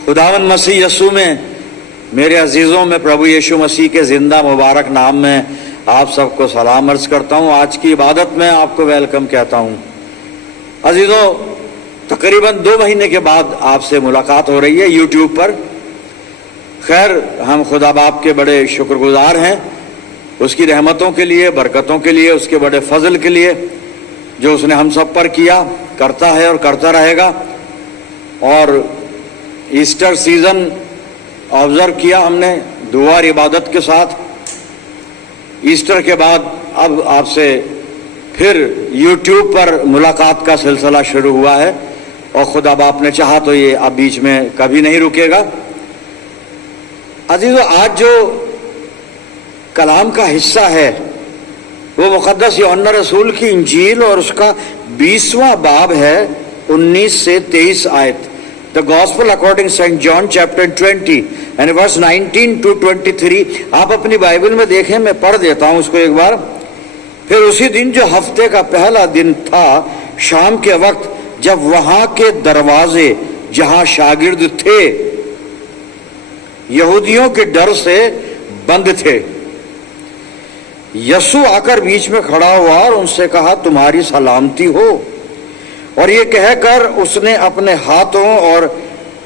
खुदावन मसीह यसू में मेरे अजीज़ों में प्रभु यीशु मसीह के ज़िंदा मुबारक नाम में आप सबको सलाम अर्ज करता हूँ। आज की इबादत में आपको वेलकम कहता हूँ। अजीज़ों, तकरीबन 2 महीने के बाद आपसे मुलाकात हो रही है यूट्यूब पर। खैर, हम खुदा बाप के बड़े शुक्रगुजार हैं उसकी रहमतों के लिए, बरकतों के लिए, उसके बड़े फजल के लिए जो उसने हम सब पर किया, करता है और करता रहेगा। और ईस्टर सीज़न ऑब्जर्व किया हमने दुआ और इबादत के साथ। ईस्टर के बाद अब आपसे फिर यूट्यूब पर मुलाकात का सिलसिला शुरू हुआ है और खुदा बाप ने चाहा तो ये अब बीच में कभी नहीं रुकेगा। अजीज़ों, आज जो कलाम का हिस्सा है वो मुक़द्दस यूहन्ना रसूल की इंजील और उसका 20वां बाब है, 19 से 23 आयत। The gospel according saint John chapter 20 and verse 19 to 23। आप अपनी बाइबल में देखें, मैं पढ़ देता हूं उसको एक बार। फिर उसी दिन जो हफ्ते का पहला दिन था, शाम के वक्त, जब वहां के दरवाजे जहां शागिर्द थे यहूदियों के डर से बंद थे, यसू आकर बीच में खड़ा हुआ और उनसे कहा, तुम्हारी सलामती हो। और ये कहकर उसने अपने हाथों और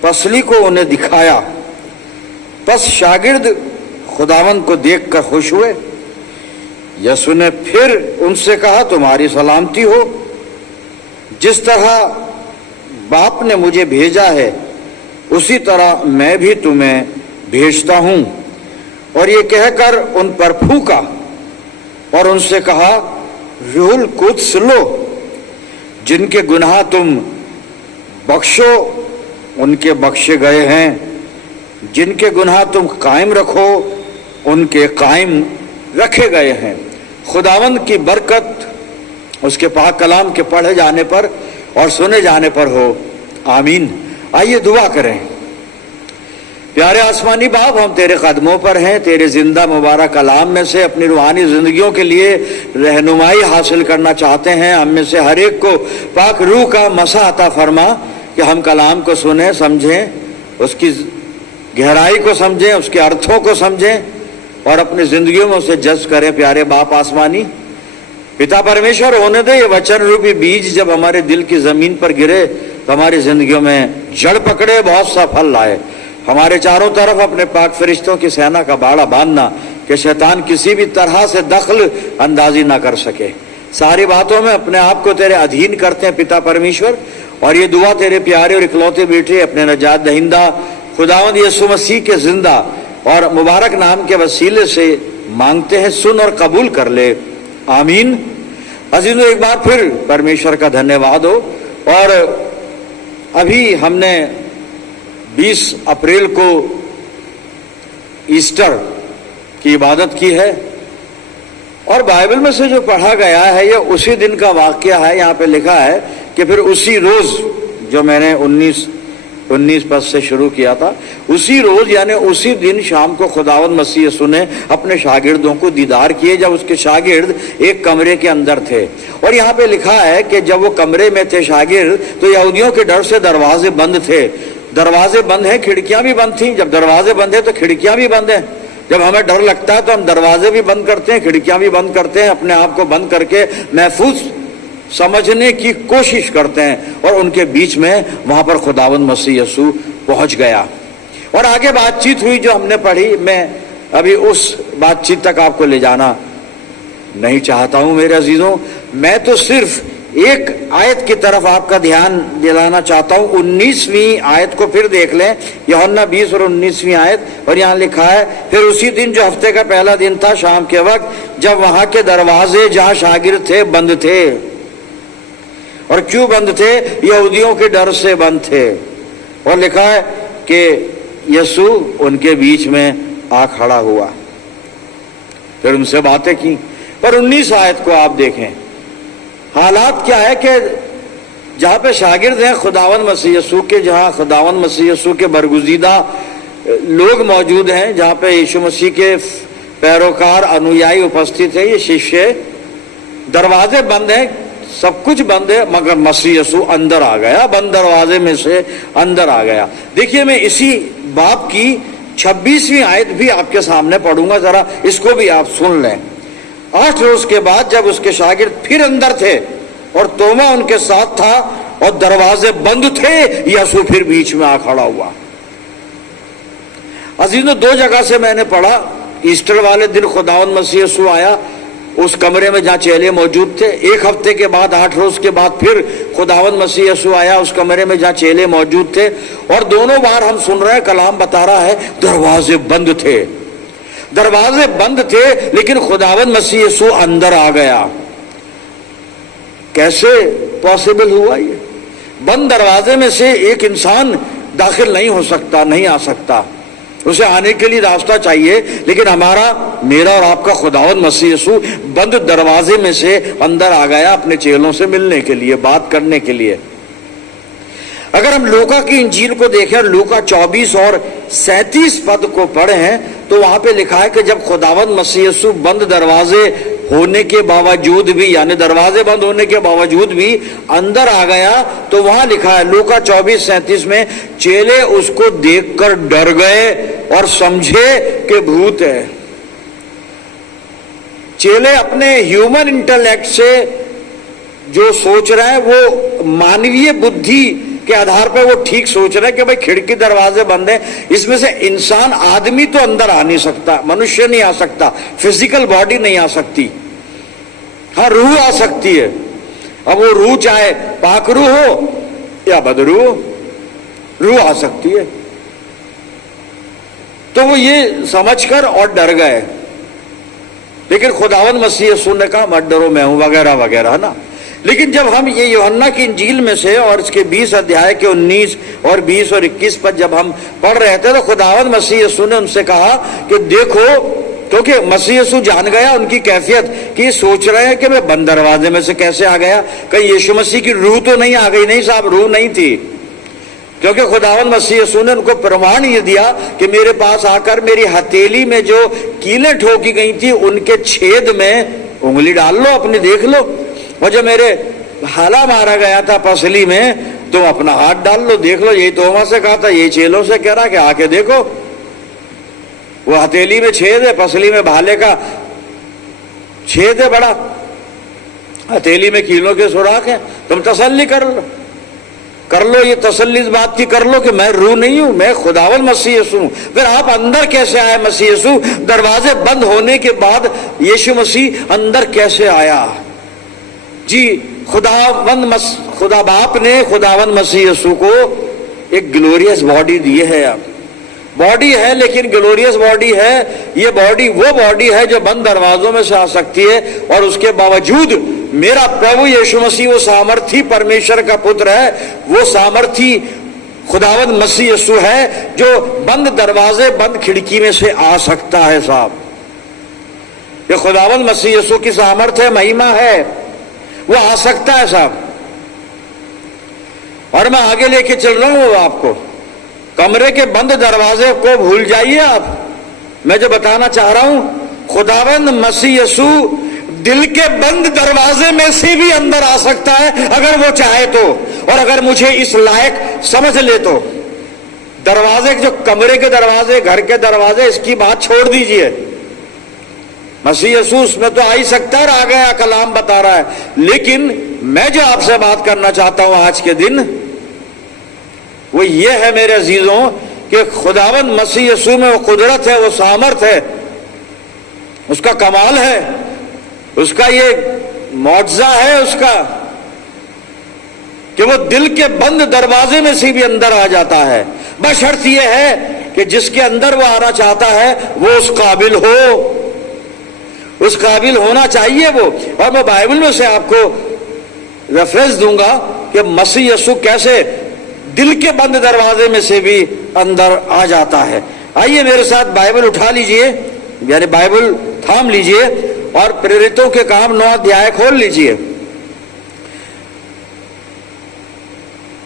पसली को उन्हें दिखाया। बस शागिर्द खुदावन को देखकर खुश हुए। यसू ने फिर उनसे कहा, तुम्हारी सलामती हो। जिस तरह बाप ने मुझे भेजा है उसी तरह मैं भी तुम्हें भेजता हूं। और ये कहकर उन पर फूंका और उनसे कहा, रूहुल कुद्स लो। जिनके गुनाह तुम बख्शो उनके बख्शे गए हैं, जिनके गुनाह तुम कायम रखो उनके कायम रखे गए हैं। खुदावंद की बरकत उसके पाक कलाम के पढ़े जाने पर और सुने जाने पर हो, आमीन। आइए दुआ करें। प्यारे आसमानी बाप, हम तेरे कदमों पर हैं, तेरे जिंदा मुबारक कलाम में से अपनी रूहानी जिंदगियों के लिए रहनुमाई हासिल करना चाहते हैं। हम में से हर एक को पाक रूह का मसा अता फरमा कि हम कलाम को सुने, समझें, उसकी गहराई को समझें, उसके अर्थों को समझें और अपनी जिंदगियों में उसे जज करें। प्यारे बाप आसमानी पिता परमेश्वर, होने दे ये वचन रूपी बीज जब हमारे दिल की जमीन पर गिरे तो हमारी जिंदगियों में जड़ पकड़े, बहुत सा फल लाए। हमारे चारों तरफ अपने पाक फरिश्तों की सेना का बाड़ा बांधना कि शैतान किसी भी तरह से दखल अंदाजी ना कर सके। सारी बातों में अपने आप को तेरे अधीन करते हैं पिता परमेश्वर। और ये दुआ तेरे प्यारे और इकलौते बेटे अपने नजात दहिंदा खुदावंद यीशु मसीह के जिंदा और मुबारक नाम के वसीले से मांगते हैं, सुन और कबूल कर ले, आमीन। अजीजों, एक बार फिर परमेश्वर का धन्यवाद हो। और अभी हमने 20 अप्रैल को ईस्टर की इबादत की है और बाइबल में से जो पढ़ा गया है यह उसी दिन का वाक़या है। यहाँ पे लिखा है कि फिर उसी रोज़, जो मैंने 19 पद से शुरू किया था, उसी रोज़ यानी उसी दिन शाम को खुदावंद मसीह यसू ने अपने शागिर्दों को दीदार किए जब उसके शागिर्द एक कमरे के अंदर थे। और यहाँ पे लिखा है कि जब वो कमरे में थे शागिर्द तो यहूदियों के डर से दरवाजे बंद थे। दरवाजे बंद हैं, खिड़कियां भी बंद थी। जब दरवाजे बंद है तो खिड़कियां भी बंद हैं। जब हमें डर लगता है तो हम दरवाजे भी बंद करते हैं, खिड़कियां भी बंद करते हैं, अपने आप को बंद करके महफूज समझने की कोशिश करते हैं। और उनके बीच में वहां पर खुदावंद मसीह यसू पहुंच गया और आगे बातचीत हुई जो हमने पढ़ी। मैं अभी उस बातचीत तक आपको ले जाना नहीं चाहता हूं मेरे अजीजों। मैं तो सिर्फ एक आयत की तरफ आपका ध्यान दिलाना चाहता हूं। 19वीं आयत को फिर देख लें, यूहन्ना 20 और 19वीं आयत। और यहाँ लिखा है, फिर उसी दिन जो हफ्ते का पहला दिन था, शाम के वक्त, जब वहां के दरवाजे जहां शागिर्द थे बंद थे। और क्यों बंद थे? यहूदियों के डर से बंद थे। और लिखा है कि यसू उनके बीच में आ खड़ा हुआ, फिर उनसे बातें की। पर 19 आयत को आप देखें, हालात क्या है कि जहाँ पे शागिर्द हैं खुदावंद मसीह यसू के, जहाँ खुदावंद मसीह यसू के बरगुज़ीदा लोग मौजूद हैं, जहाँ पे यीशु मसीह के पैरोकार अनुयायी उपस्थित है, ये शिष्य, दरवाजे बंद हैं, सब कुछ बंद है, मगर मसीह यीशु अंदर आ गया, बंद दरवाजे में से अंदर आ गया। देखिए, मैं इसी बाब की 26वीं आयत भी आपके सामने पढ़ूंगा, जरा इसको भी आप सुन लें। 8 रोज के बाद जब उसके शागिर्द फिर अंदर थे और तोमा उनके साथ था और दरवाजे बंद थे, यीशु फिर बीच में आ खड़ा हुआ। अजीजों, 2 जगह से मैंने पढ़ा। ईस्टर वाले दिन खुदावंद मसीह यीशु आया उस कमरे में जहां चेले मौजूद थे। 1 हफ्ते के बाद, 8 रोज के बाद फिर खुदावंद मसीह यीशु आया उस कमरे में जहां चेले मौजूद थे, और दोनों बार हम सुन रहे हैं, कलाम बता रहा है दरवाजे बंद थे। दरवाजे बंद थे, लेकिन खुदावंद मसीह यीशु अंदर आ गया। कैसे पॉसिबल हुआ ये? बंद दरवाजे में से एक इंसान दाखिल नहीं हो सकता, नहीं आ सकता। उसे आने के लिए रास्ता चाहिए, लेकिन हमारा, मेरा और आपका खुदावंद मसीह यीशु बंद दरवाजे में से अंदर आ गया अपने चेलों से मिलने के लिए, बात करने के लिए। अगर हम लूका की इंजील को देखें, लूका 24 और 37 पद को पढ़े हैं, तो वहां पे लिखा है कि जब खुदावंद मसीह यीशु बंद दरवाजे होने के बावजूद भी, यानी दरवाजे बंद होने के बावजूद भी अंदर आ गया, तो वहां लिखा है लूका 24:37 में, चेले उसको देखकर डर गए और समझे कि भूत है। चेले अपने ह्यूमन इंटेलेक्ट से जो सोच रहे हैं, वो मानवीय बुद्धि के आधार पर वो ठीक सोच रहे हैं कि भाई खिड़की दरवाजे बंद है, इसमें से इंसान, आदमी तो अंदर आ नहीं सकता, मनुष्य नहीं आ सकता, फिजिकल बॉडी नहीं आ सकती। हाँ, रूह आ सकती है। अब वो रूह चाहे पाक रूह हो या बदरूह, रूह आ सकती है। तो वो ये समझकर और डर गए, लेकिन खुदावंद मसीह यीशु ने कहा मत डरो, मैं हूं, वगैरह वगैरह, है ना। लेकिन जब हम ये यूहन्ना की इंजील में से और इसके 20 अध्याय के 19 और 20 और 21 पर जब हम पढ़ रहे थे, तो खुदावंद मसीह यीशु ने उनसे कहा कि देखो, क्योंकि मसीह यीशु जान गया उनकी कैफियत कि सोच रहे हैं कि मैं बंद दरवाजे में से कैसे आ गया, कहीं यीशु मसीह की रूह तो नहीं आ गई। नहीं साहब, रूह नहीं थी, क्योंकि खुदावंद मसीह यीशु ने उनको प्रमाण ये दिया कि मेरे पास आकर मेरी हथेली में जो कीलें ठोकी गई थी, उनके छेद में उंगली डाल लो, अपनी देख लो, और जब मेरे हाला मारा गया था पसली में, तुम अपना हाथ डाल लो, देख लो। यही तोमा से कहा था, यही चेलों से कह रहा कि आके देखो, वो हथेली में छेद है, पसली में भाले का छेद है बड़ा, हथेली में कीलों के सुराख है। तुम तसल्ली कर लो, ये तसल्ली इस बात की कर लो कि मैं रूह नहीं हूं, मैं खुदावंद मसीह यीशु हूं। फिर आप अंदर कैसे आए? मसीह यीशु दरवाजे बंद होने के बाद यीशु मसीह अंदर कैसे आया? जी, खुदा बाप ने खुदावंद मसीह यीशु को एक ग्लोरियस बॉडी दी है। अब बॉडी है, लेकिन ग्लोरियस बॉडी है। ये बॉडी वो बॉडी है जो बंद दरवाजों में से आ सकती है, और उसके बावजूद मेरा प्रभु यीशु मसीह वो सामर्थी परमेश्वर का पुत्र है, वो सामर्थी खुदावंद मसीह यीशु है जो बंद दरवाजे, बंद खिड़की में से आ सकता है। साहब, ये खुदावंद मसीह यीशु की सामर्थ है, महिमा है, वो आ सकता है साहब। और मैं आगे लेके चल रहा हूं आपको, कमरे के बंद दरवाजे को भूल जाइए आप। मैं जो बताना चाह रहा हूं, खुदावंद मसीह यीशु दिल के बंद दरवाजे में से भी अंदर आ सकता है अगर वो चाहे तो, और अगर मुझे इस लायक समझ ले तो। दरवाजे, जो कमरे के दरवाजे, घर के दरवाजे, इसकी बात छोड़ दीजिए। मसीह यीशु उसमें तो आ ही सकता है, आ गया, कलाम बता रहा है। लेकिन मैं जो आपसे बात करना चाहता हूं आज के दिन, वो ये है मेरे अजीजों कि खुदावंद मसीह यीशु में वो कुदरत है, वो सामर्थ है, उसका कमाल है, उसका ये मौजज़ा है उसका, कि वो दिल के बंद दरवाजे में से भी अंदर आ जाता है। बस शर्त ये है कि जिसके अंदर वो आना चाहता है वो उस काबिल हो, उस काबिल होना चाहिए वो। और मैं बाइबल में से आपको रेफरेंस दूंगा कि मसीह यीशु कैसे दिल के बंद दरवाजे में से भी अंदर आ जाता है। आइए मेरे साथ बाइबल उठा लीजिए, यानी बाइबल थाम लीजिए और प्रेरितों के काम 9 अध्याय खोल लीजिए।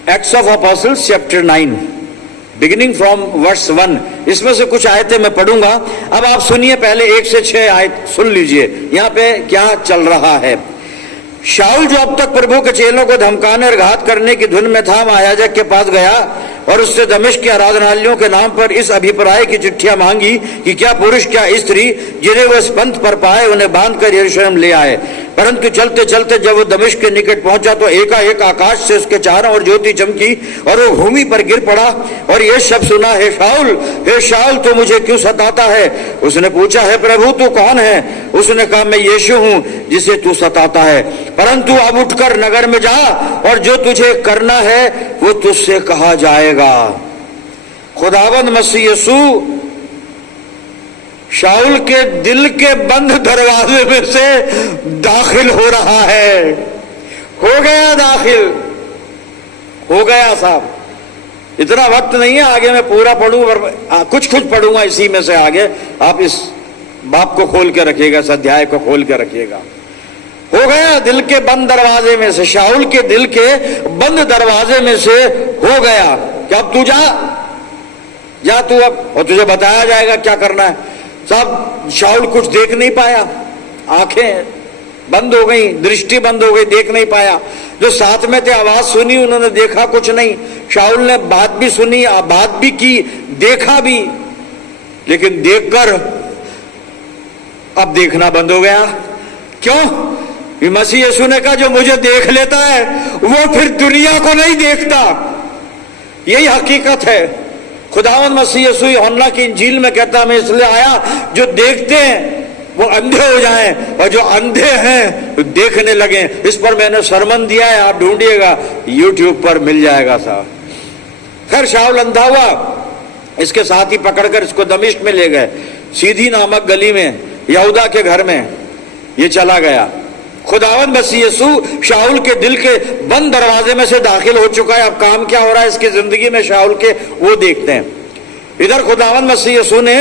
Acts of Apostles chapter 9 beginning from verse 1। इसमें से कुछ आयतें मैं पढ़ूंगा। अब आप सुनिए, पहले 1 से 6 आयत सुन लीजिए, यहां पे क्या चल रहा है। शाऊल जो अब तक प्रभु के चेलों को धमकाने और घात करने की धुन में था, महायाजक के पास गया और उससे दमिश्क के आराधनालयों के नाम पर इस अभिप्राय की चिट्ठियां मांगी कि क्या पुरुष क्या स्त्री जिन्हें वह इस पंथ पर पाए उन्हें बांधकर यरूशलेम ले आए। परंतु चलते चलते जब वो दमिश्क के निकट पहुंचा तो एकाएक आकाश से उसके चारों ओर ज्योति चमकी और वो भूमि पर गिर पड़ा और ये शब्द सुना, हे शाऊल तू मुझे क्यों सताता है। उसने पूछा, है प्रभु तू कौन है। उसने कहा, मैं यीशु हूं जिसे तू सताता है। परंतु अब उठकर नगर में जा और जो तुझे करना है वो तुझसे कहा जाएगा। खुदावंद मसीह यीशु शाऊल के दिल के बंद दरवाजे में से दाखिल हो रहा है। हो गया दाखिल, हो गया साहब। इतना वक्त नहीं है, आगे मैं पूरा पढ़ूं, कुछ पढ़ूंगा इसी में से आगे। आप इस बाप को खोल के रखिएगा, इस अध्याय को खोल के रखिएगा। हो गया दिल के बंद दरवाजे में से, शाऊल के दिल के बंद दरवाजे में से हो गया कि अब तू जा तू अब, और तुझे बताया जाएगा क्या करना है। सब शाऊल कुछ देख नहीं पाया, आंखें बंद हो गई, दृष्टि बंद हो गई, देख नहीं पाया। जो साथ में थे आवाज सुनी, उन्होंने देखा कुछ नहीं। शाऊल ने बात भी सुनी, बात भी की, देखा भी, लेकिन देखकर अब देखना बंद हो गया। क्यों? मसीह यीशु ने कहा जो मुझे देख लेता है वो फिर दुनिया को नहीं देखता। यही हकीकत है। खुदावंद मसीह यीशु यूहन्ना की इंजील में कहता, मैं इसलिए आया जो देखते हैं वो अंधे हो जाएं और जो अंधे हैं वो देखने लगे। इस पर मैंने सरमन दिया है, आप ढूंढिएगा, यूट्यूब पर मिल जाएगा साहब। खैर शाऊल अंधा हुआ, इसके साथ ही पकड़कर इसको दमिश्क में ले गए। सीधी नामक गली में यहूदा के घर में ये चला गया। खुदावंद मसीह यीशु शाऊल के दिल के बंद दरवाजे में से दाखिल हो चुका है। अब काम क्या हो रहा है इसकी जिंदगी में शाऊल के, वो देखते हैं। इधर खुदावंद मसीह यीशु ने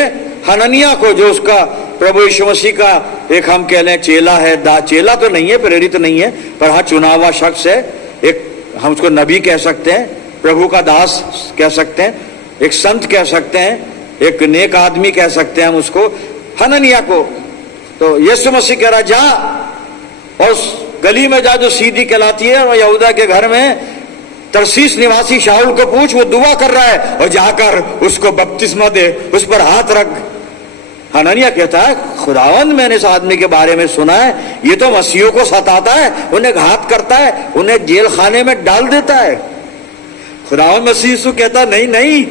हननिया को, जो उसका प्रभु यीशु मसीह का एक हम कह लें चेला है, चेला तो नहीं है, प्रेरित नहीं है, पर हाँ चुना हुआ शख्स है, एक हम उसको नबी कह सकते हैं, प्रभु का दास कह सकते हैं, एक संत कह सकते हैं, एक नेक आदमी कह सकते हैं हम उसको, हननिया को। तो यीशु मसीह कह रहा जा और उस गली में जा जो सीधी कहलाती है, और यहूदा के घर में तरसीस निवासी शाऊल को पूछ, वो दुआ कर रहा है, और जाकर उसको बपतिस्मा दे, उस पर हाथ रख। हननिया कहता है, खुदावंद मैंने इस आदमी के बारे में सुना है, ये तो मसीहों को सताता है, उन्हें घात करता है, उन्हें जेल खाने में डाल देता है। खुदावंद मसीह यीशु कहता, नहीं नहीं,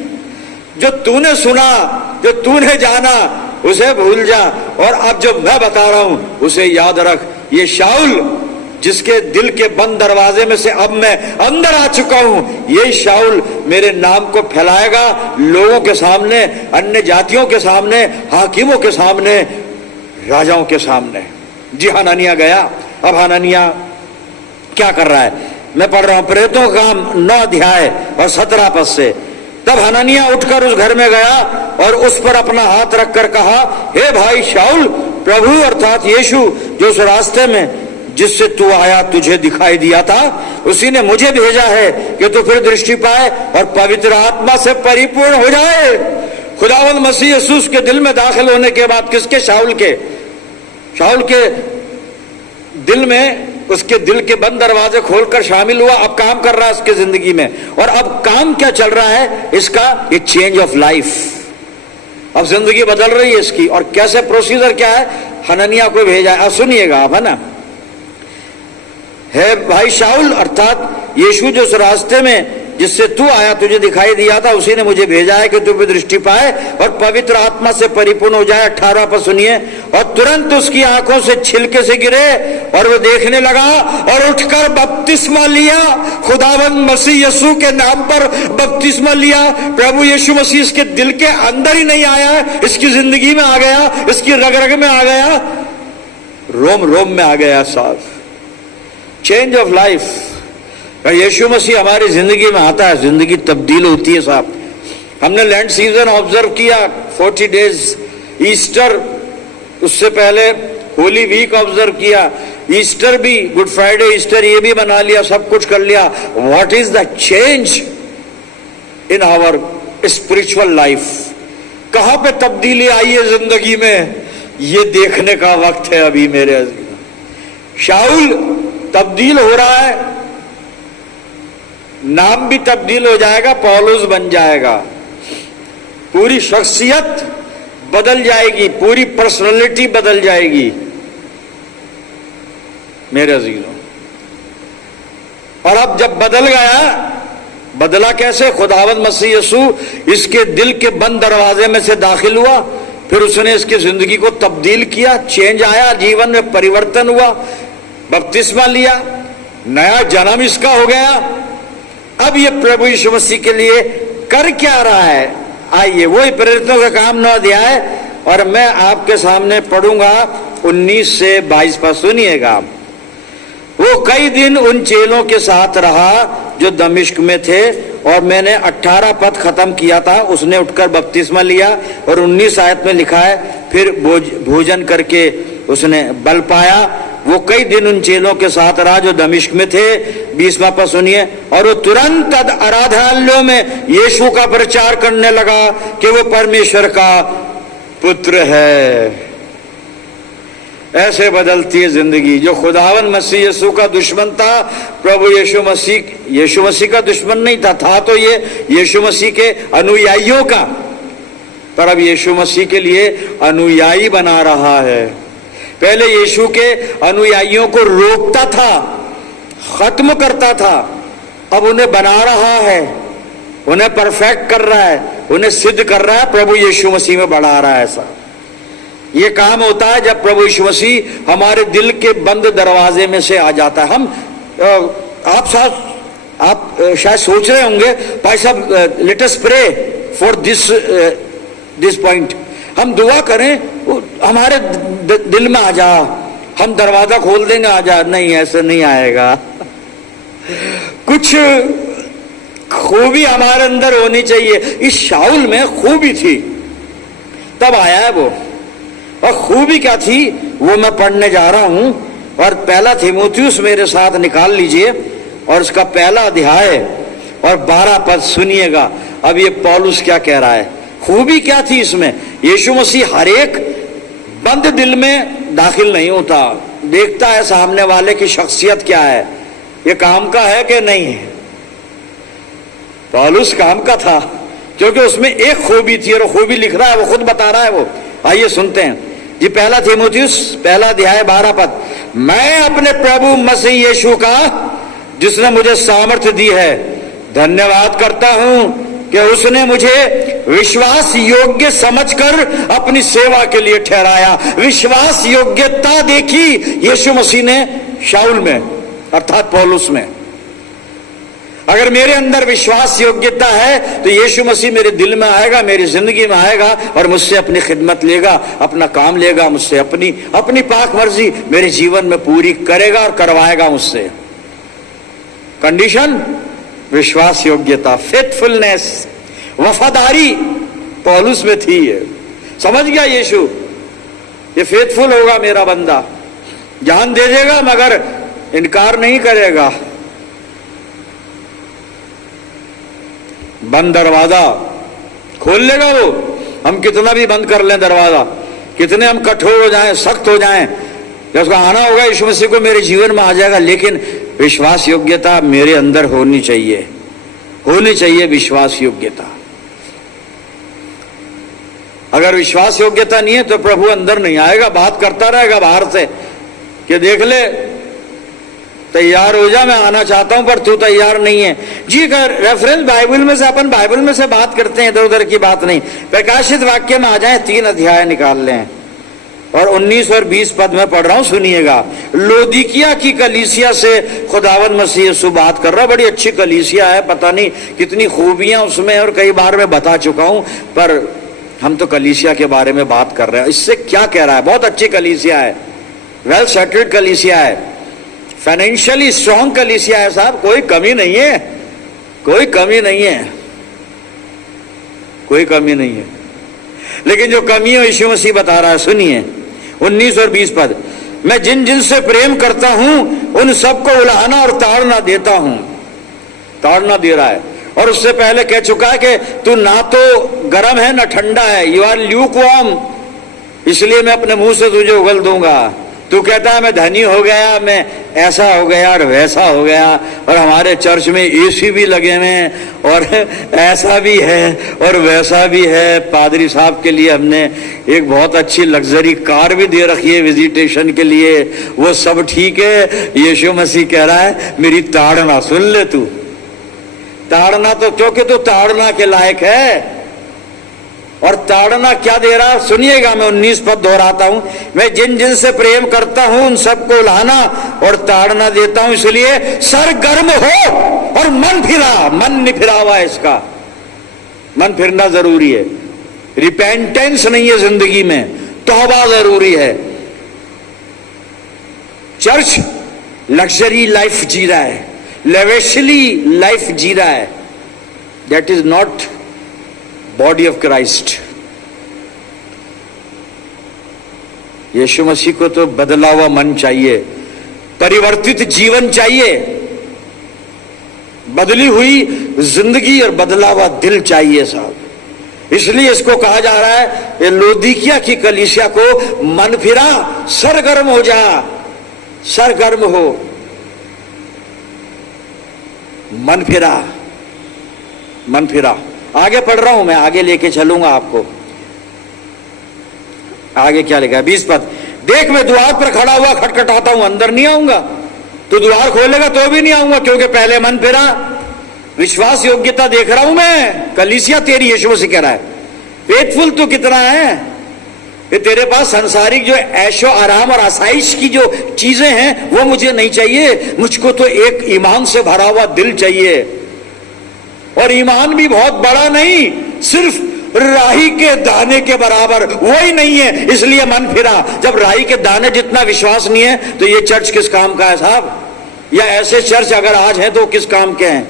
जो तूने सुना, जो तूने जाना उसे भूल जा, और अब जो मैं बता रहा हूं उसे याद रख। ये शाऊल जिसके दिल के बंद दरवाजे में से अब मैं अंदर आ चुका हूं, ये शाऊल मेरे नाम को फैलाएगा लोगों के सामने, अन्य जातियों के सामने, हाकिमों के सामने, राजाओं के सामने। जी हननिया गया। अब हननिया क्या कर रहा है, मैं पढ़ रहा हूं प्रेरितों का काम 9 अध्याय और 17 पद से। तब हननिया उठकर उस घर में गया और उस पर अपना हाथ रखकर कहा, हे भाई शाऊल, प्रभु अर्थात यीशु जो उस रास्ते में जिससे तू आया तुझे दिखाई दिया था, उसी ने मुझे भेजा है कि तू फिर दृष्टि पाए और पवित्र आत्मा से परिपूर्ण हो जाए। खुदावंद मसीह यीशु के दिल में दाखिल होने के बाद, किसके? शाऊल के दिल में, उसके दिल के बंद दरवाजे खोलकर शामिल हुआ। अब काम कर रहा है उसके जिंदगी में, और अब काम क्या चल रहा है इसका? ये चेंज ऑफ लाइफ। अब जिंदगी बदल रही है इसकी। और कैसे, प्रोसीजर क्या है? हननिया को भेजा है। सुनिएगा आप, है ना, है भाई शाऊल अर्थात यीशु जो उस रास्ते में जिससे तू आया तुझे दिखाई दिया था, उसी ने मुझे भेजा है कि तू भी दृष्टि पाए और पवित्र आत्मा से परिपूर्ण हो जाए। 18 पर सुनिए। और तुरंत उसकी आंखों से छिलके से गिरे और वो देखने लगा और उठकर बपतिस्मा लिया। खुदावंद मसीह यीशु के नाम पर बपतिस्मा लिया। प्रभु यीशु मसीह इसके दिल के अंदर ही नहीं आया, इसकी जिंदगी में आ गया, इसकी रग रग में आ गया, रोम रोम में आ गया साहब। Change of life. Yeshu Masih हमारी जिंदगी में आता है, जिंदगी तब्दील होती है साहब। हमने लैंड सीजन ऑब्जर्व किया 40 डेज, ईस्टर, उससे पहले होली वीक ऑब्जर्व किया, ईस्टर भी, गुड फ्राइडे, ईस्टर ये भी बना लिया, सब कुछ कर लिया। What is the change in our spiritual life? कहां पे तब्दीली आई है जिंदगी में? ये देखने का वक्त है अभी मेरे। शाऊल तब्दील हो रहा है, नाम भी तब्दील हो जाएगा, पौलुस बन जाएगा, पूरी शख्सियत बदल जाएगी, पूरी पर्सनालिटी बदल जाएगी मेरे अजीजों। और अब जब बदल गया, बदला कैसे? खुदावंद मसीह यीशु इसके दिल के बंद दरवाजे में से दाखिल हुआ, फिर उसने इसकी जिंदगी को तब्दील किया, चेंज आया, जीवन में परिवर्तन हुआ, बपतिस्मा लिया, नया जन्म इसका हो गया। अब ये प्रभु यीशु मसीह के लिए कर क्या रहा है? आइए वही प्रेरितों का काम 9 अध्याय, और मैं आपके सामने पढ़ूंगा 19 से 22 पर। सुनिएगा। वो कई दिन उन चेलों के साथ रहा जो दमिश्क में थे, और मैंने 18 पद खत्म किया था। उसने उठकर बपतिस्मा लिया, और 19 आयत में लिखा है, फिर भोजन करके उसने बल पाया। वो कई दिन उन चेलों के साथ रहा जो दमिश्क में थे। 20वां पद सुनिए। और वो तुरंत आराधनालयों में यीशु का प्रचार करने लगा कि वो परमेश्वर का पुत्र है। ऐसे बदलती है जिंदगी। जो खुदावन मसीह यीशु का दुश्मन था, प्रभु यीशु मसीह का दुश्मन नहीं था तो ये यीशु मसीह के अनुयायियों का, पर अब यीशु मसीह के लिए अनुयायी बना रहा है। पहले यीशु के अनुयायियों को रोकता था, खत्म करता था, अब उन्हें बना रहा है, उन्हें परफेक्ट कर रहा है, उन्हें सिद्ध कर रहा है, प्रभु यीशु मसीह में बढ़ा रहा है। ऐसा ये काम होता है जब प्रभु यीशु मसीह हमारे दिल के बंद दरवाजे में से आ जाता है। आप शायद सोच रहे होंगे, भाई साहब let us pray for this point, हम दुआ करें हमारे दिल में आ जा, हम दरवाजा खोल देंगे आ जा। नहीं, ऐसे नहीं आएगा। कुछ खूबी हमारे अंदर होनी चाहिए। इस शाऊल में खूबी थी, तब आया है वो। और खूबी क्या थी वो मैं पढ़ने जा रहा हूं। और पहला तीमुथियुस मेरे साथ निकाल लीजिए, और उसका पहला अध्याय और 12 पद सुनिएगा। अब ये पौलुस क्या कह रहा है, खूबी क्या थी इसमें। यीशु मसीह हर एक बंद दिल में दाखिल नहीं होता, देखता है सामने वाले की शख्सियत क्या है, ये काम का है कि नहीं है। पौलुस काम का था, क्योंकि उसमें एक खूबी थी, और खूबी लिख रहा है, वो खुद बता रहा है वो। आइए सुनते हैं जी। पहला तीमुथियुस पहला अध्याय 12 पद। मैं अपने प्रभु मसीह यीशु का, जिसने मुझे सामर्थ्य दी है, धन्यवाद करता हूं कि उसने मुझे विश्वास योग्य समझकर अपनी सेवा के लिए ठहराया। विश्वास योग्यता देखी यीशु मसीह ने शाऊल में, अर्थात पौलुस में। अगर मेरे अंदर विश्वास योग्यता है तो यीशु मसीह मेरे दिल में आएगा, मेरी जिंदगी में आएगा, और मुझसे अपनी खिदमत लेगा, अपना काम लेगा, मुझसे अपनी पाक मर्जी मेरे जीवन में पूरी करेगा और करवाएगा मुझसे। कंडीशन विश्वास योग्यता, फेथफुलनेस, वफादारी पौलुस में थी। समझ गया यीशु, ये फेथफुल होगा मेरा बंदा, जान दे देगा मगर इनकार नहीं करेगा। बंद दरवाजा खोल लेगा वो। हम कितना भी बंद कर लें दरवाजा, कितने हम कठोर हो जाएं, सख्त हो जाएं, जब उसका आना होगा यीशु मसीह को मेरे जीवन में आ जाएगा। लेकिन विश्वास योग्यता मेरे अंदर होनी चाहिए विश्वास योग्यता। अगर विश्वास योग्यता नहीं है तो प्रभु अंदर नहीं आएगा, बात करता रहेगा बाहर से कि देख ले, तैयार हो जा, मैं आना चाहता हूं पर तू तैयार नहीं है। जी रेफरेंस बाइबल में से, अपन बाइबल में से बात करते हैं, इधर उधर की बात नहीं। प्रकाशित वाक्य में आ जाए, 3 अध्याय निकाल लें, और 19 और 20 पद में पढ़ रहा हूं, सुनिएगा। लोदीकिया की कलीसिया से खुदावंद मसीह यीशु बात कर रहा। बड़ी अच्छी कलीसिया है, पता नहीं कितनी खूबियां उसमें, और कई बार मैं बता चुका हूं, पर हम तो कलीसिया के बारे में बात कर रहे हैं। इससे क्या कह रहा है, बहुत अच्छी कलीसिया है, वेल सेटल्ड कलीसिया है, फाइनेंशियली स्ट्रॉन्ग कलीसिया है साहब, कोई कमी नहीं है, कोई कमी नहीं है। लेकिन जो कमी है यीशु मसीह बता रहा है, सुनिए 19 और 20 पद। मैं जिन जिन से प्रेम करता हूं उन सबको उलाहना और ताड़ना देता हूं। ताड़ना दे रहा है, और उससे पहले कह चुका है कि तू ना तो गर्म है ना ठंडा है, यू आर ल्यूकवार्म, इसलिए मैं अपने मुंह से तुझे उगल दूंगा। तू कहता है मैं धनी हो गया, मैं ऐसा हो गया और वैसा हो गया, और हमारे चर्च में एसी भी लगे हुए हैं और ऐसा भी है और वैसा भी है। पादरी साहब के लिए हमने एक बहुत अच्छी लग्जरी कार भी दे रखी है विजिटेशन के लिए, वो सब ठीक है। यीशु मसीह कह रहा है मेरी ताड़ना सुन ले तू, ताड़ना तो क्योंकि तू ताड़ना के लायक है। और ताड़ना क्या दे रहा, सुनिएगा, मैं 19 पद दोहराता हूं, मैं जिन जिन से प्रेम करता हूं उन सबको उल्हाना और ताड़ना देता हूं, इसलिए सर गर्म हो और मन फिरा। मन नहीं फिरा हुआ है इसका, मन फिरना जरूरी है। रिपेंटेंस नहीं है जिंदगी में, तौबा जरूरी है। चर्च लग्जरी लाइफ जी रहा है, लेविशली लाइफ जी रहा है, that is not body of Christ. Yeshu Masih को तो बदला हुआ मन चाहिए, परिवर्तित जीवन चाहिए, बदली हुई जिंदगी और बदला हुआ दिल चाहिए साहब। इसलिए इसको कहा जा रहा है लौदीकिया की कलीसिया को, मन फिरा, सरगर्म हो जा, सरगर्म हो, मन फिरा, मन फिरा। आगे पढ़ रहा हूं मैं, आगे लेके चलूंगा आपको। आगे क्या लिखा है 20 पद, देख मैं द्वार पर खड़ा हुआ खटखटाता हूं, अंदर नहीं आऊंगा। तू द्वार खोलेगा तो भी नहीं आऊंगा, क्योंकि पहले मन फिरा। विश्वास योग्यता देख रहा हूं मैं, कलीसिया तेरी, यीशु मसीह कह रहा है। फेथफुल तू कितना है, ये तेरे पास संसारिक जो ऐशो आराम और आसाइश की जो चीजें हैं वो मुझे नहीं चाहिए, मुझको तो एक ईमान से भरा हुआ दिल चाहिए। और ईमान भी बहुत बड़ा नहीं, सिर्फ राही के दाने के बराबर, वो ही नहीं है, इसलिए मन फिरा। जब राही के दाने जितना विश्वास नहीं है तो ये चर्च किस काम का है साहब? या ऐसे चर्च अगर आज हैं तो किस काम के हैं?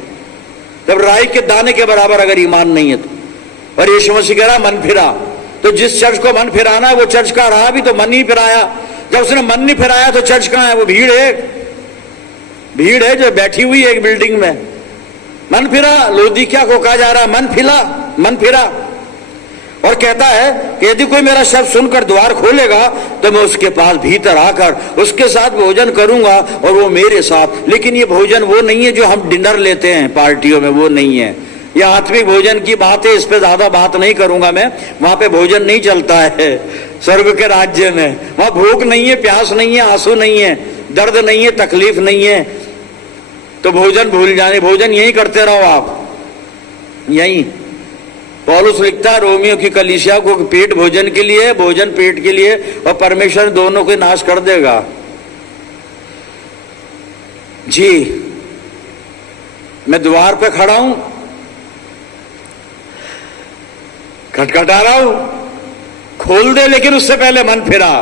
जब राही के दाने के बराबर अगर ईमान नहीं है तो। और यीशु मसीह कह रहा मन फिरा, तो जिस चर्च को मन फिराना है वो चर्च का रहा भी तो मन ही फिराया। जब उसने मन नहीं फिराया तो चर्च कहां है? वो भीड़ है, भीड़ है जो बैठी हुई है एक बिल्डिंग में। मन फिरा, लौदीकिया को कहा जा रहा है मन फिरा, मन फिरा। और कहता है कि यदि कोई मेरा शब्द सुनकर द्वार खोलेगा तो मैं उसके पास भीतर आकर उसके साथ भोजन करूंगा और वो मेरे साथ। लेकिन ये भोजन वो नहीं है जो हम डिनर लेते हैं पार्टियों में, वो नहीं है। ये आत्मिक भोजन की बात है, इस पे ज्यादा बात नहीं करूंगा मैं। वहां पे भोजन नहीं चलता है स्वर्ग के राज्य में। वहां भूख नहीं है, प्यास नहीं है, आंसू नहीं है, दर्द नहीं है, तकलीफ नहीं है। तो भोजन भूल जाने, भोजन यही करते रहो आप, यही। पौलुस लिखता है रोमियो की कलीसिया को, पेट भोजन के लिए, भोजन पेट के लिए, और परमेश्वर दोनों को नाश कर देगा जी। मैं द्वार पे खड़ा हूं, खटखटा रहा हूं, खोल दे, लेकिन उससे पहले मन फिरा।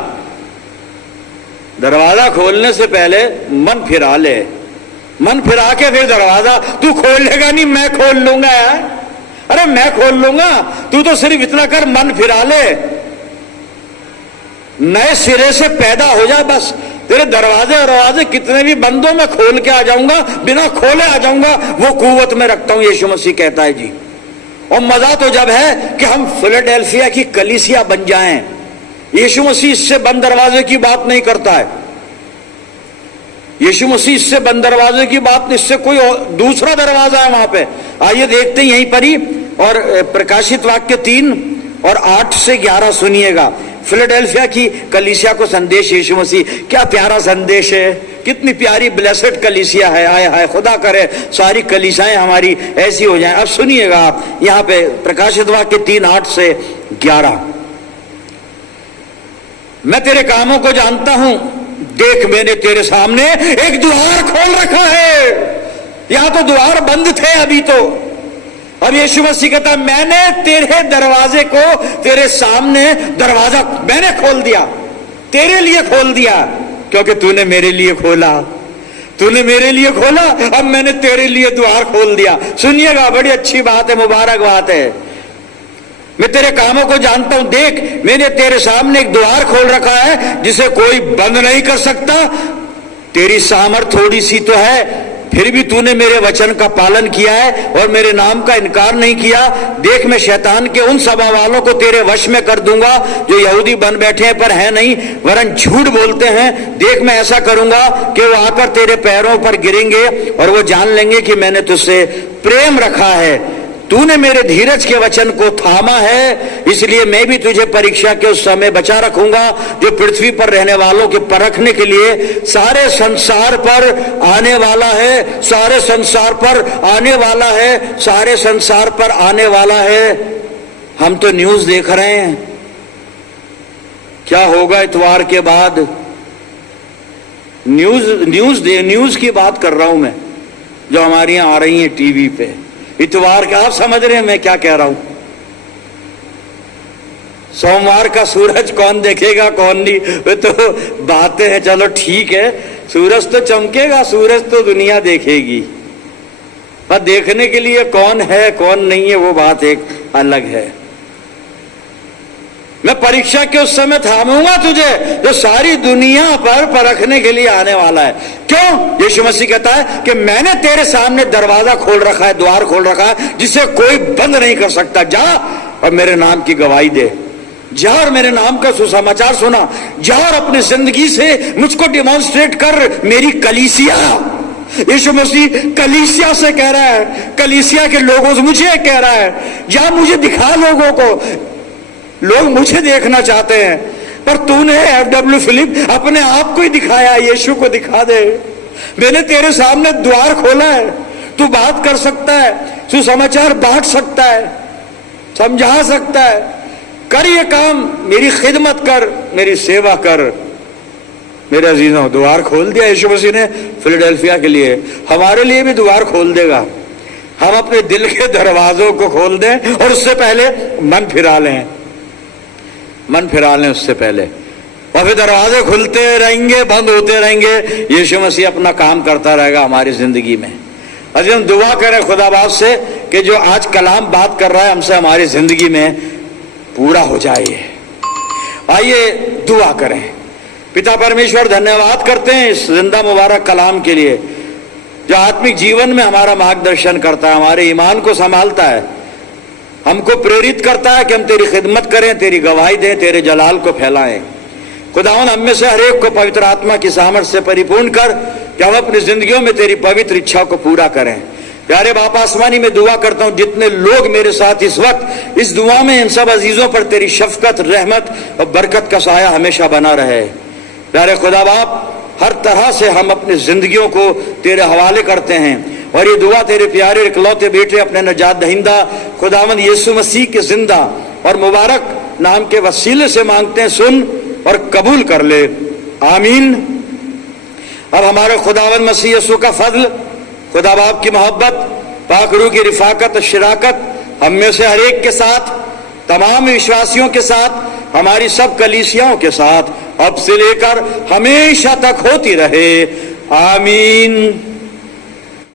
दरवाजा खोलने से पहले मन फिरा ले, मन फिरा के फिर दरवाजा। तू खोल लेगा नहीं, मैं खोल लूंगा यार, अरे मैं खोल लूंगा, तू तो सिर्फ इतना कर, मन फिरा ले, नए सिरे से पैदा हो जा बस। तेरे दरवाजे कितने भी बंदों में खोल के आ जाऊंगा, बिना खोले आ जाऊंगा, वो कुव्वत में रखता हूं, यीशु मसीह कहता है जी। और मजा तो जब है कि हम फिलाडेल्फिया की कलीसिया बन जाएं। यीशु मसीह इससे बंद दरवाजे की बात नहीं करता है, यीशु मसीह इससे बंद दरवाजे की बात, इससे कोई दूसरा दरवाजा है वहां पे। आइए देखते हैं यहीं पर ही, और प्रकाशित वाक्य 3 और 8 से 11 सुनिएगा। फिलाडेल्फिया की कलीसिया को संदेश यीशु मसीह, क्या प्यारा संदेश है, कितनी प्यारी ब्लेसेड कलीसिया है। आय हाय, खुदा करे सारी कलीसियाएं हमारी ऐसी हो जाएं। अब सुनिएगा आप यहां पे प्रकाशित वाक्य 3, 8 से 11। मैं तेरे कामों को जानता हूं, देख मैंने तेरे सामने एक द्वार खोल रखा है। यहां तो द्वार बंद थे अभी तो। अब यीशु मसीह कहता मैंने तेरे दरवाजे को, तेरे सामने दरवाजा मैंने खोल दिया, तेरे लिए खोल दिया, क्योंकि तूने मेरे लिए खोला, तूने मेरे लिए खोला, अब मैंने तेरे लिए द्वार खोल दिया। सुनिएगा, बड़ी अच्छी बात है, मुबारक बात है। मैं तेरे कामों को जानता हूं, देख मैंने तेरे सामने एक द्वार खोल रखा है जिसे कोई बंद नहीं कर सकता। तेरी सामर्थ थोड़ी सी तो है, फिर भी तूने मेरे वचन का पालन किया है और मेरे नाम का इनकार नहीं किया। देख मैं शैतान के उन सभा वालों को तेरे वश में कर दूंगा जो यहूदी बन बैठे हैं पर है नहीं, वरन झूठ बोलते हैं। देख मैं ऐसा करूंगा कि वो आकर तेरे पैरों पर गिरेंगे और वो जान लेंगे कि मैंने तुझसे प्रेम रखा है। तूने मेरे धीरज के वचन को थामा है, इसलिए मैं भी तुझे परीक्षा के उस समय बचा रखूंगा जो पृथ्वी पर रहने वालों के परखने के लिए सारे संसार पर आने वाला है। सारे संसार पर आने वाला है, सारे संसार पर आने वाला है। हम तो न्यूज देख रहे हैं क्या होगा इतवार के बाद। न्यूज की बात कर रहा हूं मैं, जो हमारे यहां आ रही है टीवी पे। इतवार का आप समझ रहे हैं मैं क्या कह रहा हूं। सोमवार का सूरज कौन देखेगा कौन नहीं, वो तो बातें हैं। चलो ठीक है, सूरज तो चमकेगा, सूरज तो दुनिया देखेगी, पर देखने के लिए कौन है कौन नहीं है वो बात एक अलग है। मैं परीक्षा के उस समय थामूंगा तुझे जो सारी दुनिया पर परखने के लिए आने वाला है। क्यों? यीशु मसीह कहता है कि मैंने तेरे सामने दरवाजा खोल रखा है, द्वार खोल रखा है, जिसे कोई बंद नहीं कर सकता। जा और मेरे नाम की गवाही दे, जा और मेरे नाम का सुसमाचार सुना, जा और अपनी जिंदगी से मुझको डिमॉन्स्ट्रेट कर मेरी कलीसिया। यीशु मसीह कलीसिया से कह रहा है, कलीसिया के लोगों से मुझे कह रहा है, जा मुझे दिखा लोगों को। लोग मुझे देखना चाहते हैं, पर तूने F.W. फिलिप अपने आप को ही दिखाया, यीशु को दिखा दे। मैंने तेरे सामने द्वार खोला है, तू बात कर सकता है, सुसमाचार बांट सकता है, समझा सकता है। कर ये काम, मेरी खिदमत कर, मेरी सेवा कर। मेरे अजीजों, द्वार खोल दिया यीशु मसीह ने फिलाडेल्फिया के लिए, हमारे लिए भी द्वार खोल देगा। हम अपने दिल के दरवाजों को खोल दें और उससे पहले मन फिरा लें, मन फिरा लें उससे पहले, और फिर दरवाजे खुलते रहेंगे, बंद होते रहेंगे। यीशु मसीह अपना काम करता रहेगा हमारी जिंदगी में। अगर हम दुआ करें खुदा बाप से कि जो आज कलाम बात कर रहा है हमसे, हमारी जिंदगी में पूरा हो जाए। आइए दुआ करें। पिता परमेश्वर, धन्यवाद करते हैं इस जिंदा मुबारक कलाम के लिए, जो आत्मिक जीवन में हमारा मार्गदर्शन करता है, हमारे ईमान को संभालता है, हमको प्रेरित करता है कि हम तेरी खिदमत करें, तेरी गवाही दें, तेरे जलाल को फैलाएं। खुदावन, हम में से हर एक को पवित्र आत्मा की सामर्थ्य से परिपूर्ण कर कि हम अपनी जिंदगियों में तेरी पवित्र इच्छा को पूरा करें। प्यारे बाप आसमानी, में दुआ करता हूं जितने लोग मेरे साथ इस वक्त इस दुआ में, इन सब अजीजों पर तेरी शफकत, रहमत और बरकत का साया हमेशा बना रहे। प्यारे खुदा बाप, हर तरह से हम अपनी जिंदगियों को तेरे हवाले करते हैं, और ये दुआ तेरे प्यारे इकलौते बेटे अपने नजात दहिंदा खुदावंद यीशु मसीह के जिंदा और मुबारक नाम के वसीले से मांगते हैं, सुन और कबूल कर ले, आमीन। अब हमारे खुदावंद मसीह यीशु का फजल, खुदा बाप की मोहब्बत, पाक रूह की रिफाकत, शराकत हम में से हर एक के साथ, तमाम विश्वासियों के साथ, हमारी सब कलीसियाओं के साथ अब से लेकर हमेशा तक होती रहे, आमीन।